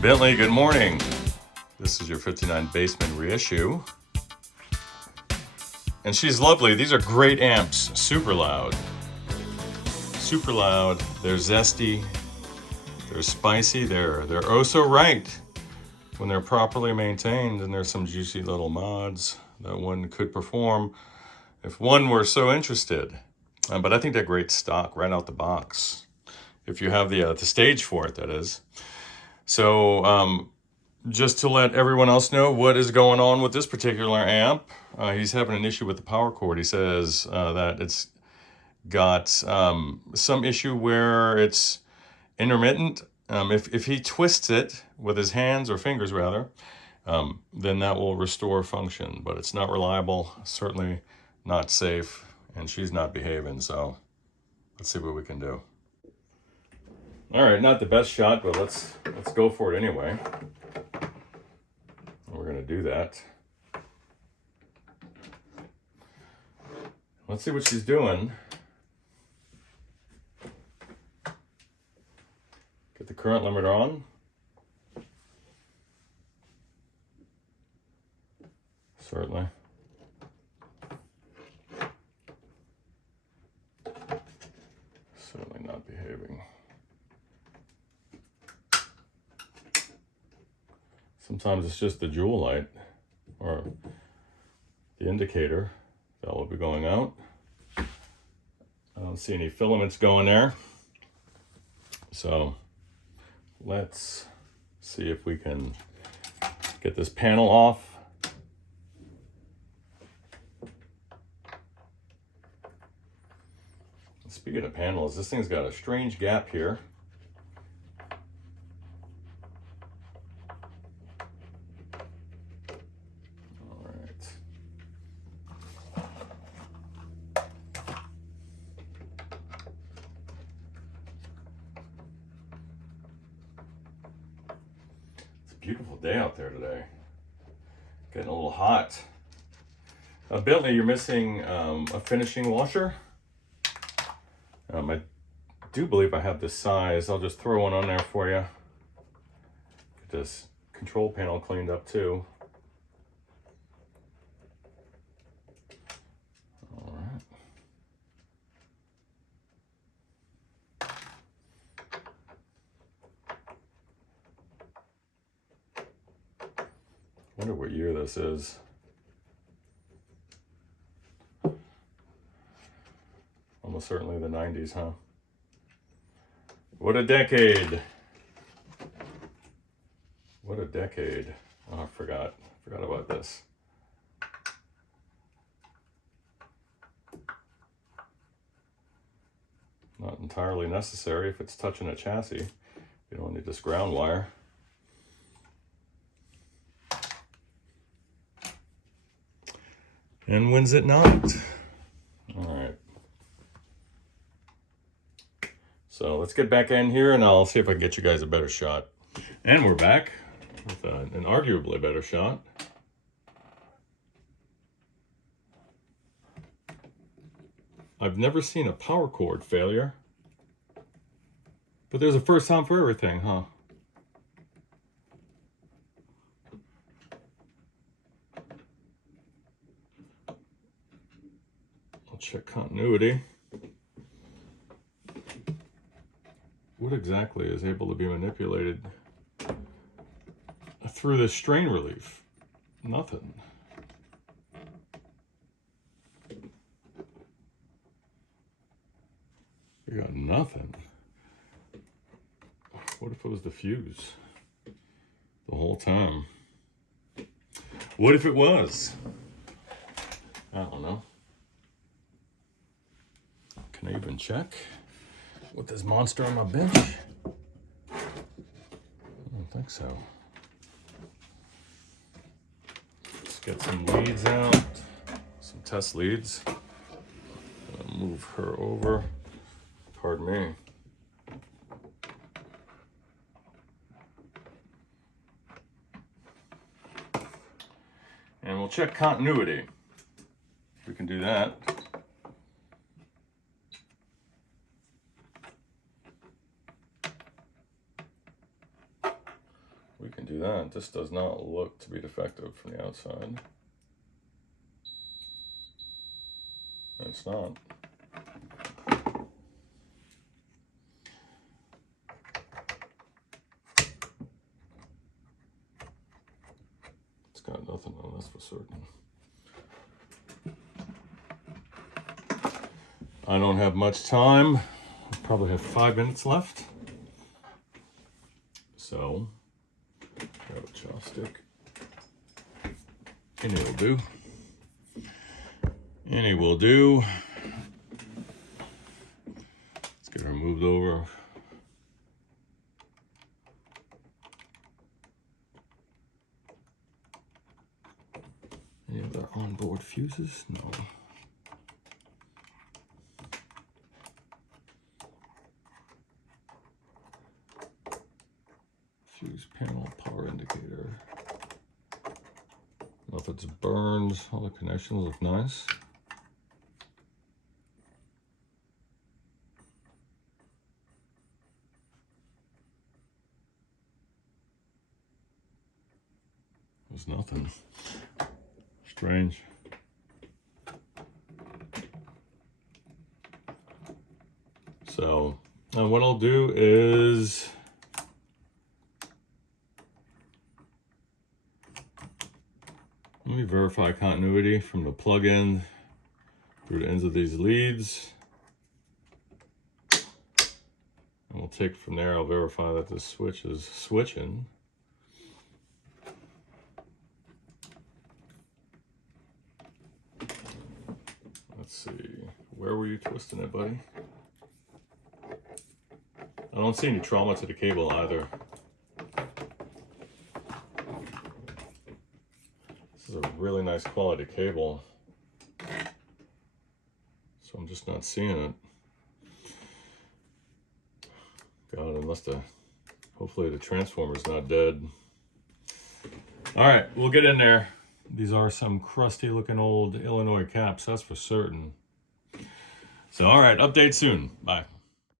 Bentley, good morning. This is your 59 Bassman reissue. And she's lovely. These are great amps. Super loud. Super loud. They're zesty. They're spicy. They're oh so right when they're properly maintained. And there's some juicy little mods that one could perform if one were so interested. But I think they're great stock right out the box. If you have the stage for it, that is. So just to let everyone else know what is going on with this particular amp, he's having an issue with the power cord. He says that it's got some issue where it's intermittent. If he twists it with his hands or fingers rather, then that will restore function, but it's not reliable, certainly not safe, and she's not behaving, so let's see what we can do. All right, not the best shot, but let's go for it anyway. We're gonna do that. Let's see what she's doing. Get the current limiter on. Certainly. Certainly not behaving. Sometimes it's just the jewel light or the indicator that will be going out. I don't see any filaments going there. So let's see if we can get this panel off. Speaking of panels, this thing's got a strange gap here. All right. It's a beautiful day out there today. Getting a little hot. Bentley, you're missing a finishing washer. I do believe I have this size. I'll just throw one on there for you. Get this control panel cleaned up too. All right. Wonder what year this is. Almost certainly the 90s, huh? What a decade. What a decade. Oh, I forgot about this. Not entirely necessary if it's touching a chassis. You don't need this ground wire. And when's it not? All right. So let's get back in here and I'll see if I can get you guys a better shot. And we're back with an arguably better shot. I've never seen a power cord failure. But there's a first time for everything, huh? I'll check continuity. What exactly is able to be manipulated through this strain relief? Nothing. You got nothing. What if it was the fuse the whole time? What if it was? I don't know. Can I even check with this monster on my bench? I don't think so. Let's get some leads out, some test leads. I'll move her over. Pardon me. And we'll check continuity. We can do that. we can do that. This does not look to be defective from the outside. It's not. It's got nothing on this for certain. I don't have much time. I probably have 5 minutes left. So, grab a chopstick. Any will do. Any will do. Let's get her moved over. Any other onboard fuses? No. Fuse panel, power indicator. I don't know if it's burned. All the connections look nice. There's nothing. Strange. So, what I'll do is let me verify continuity from the plug end through the ends of these leads. And we'll take from there, I'll verify that this switch is switching. Let's see, where were you twisting it, buddy? I don't see any trauma to the cable either. This is a really nice quality cable. So I'm just not seeing it. God, unless hopefully the transformer's not dead. All right, we'll get in there. These are some crusty looking old Illinois caps, that's for certain. So, all right, update soon. Bye.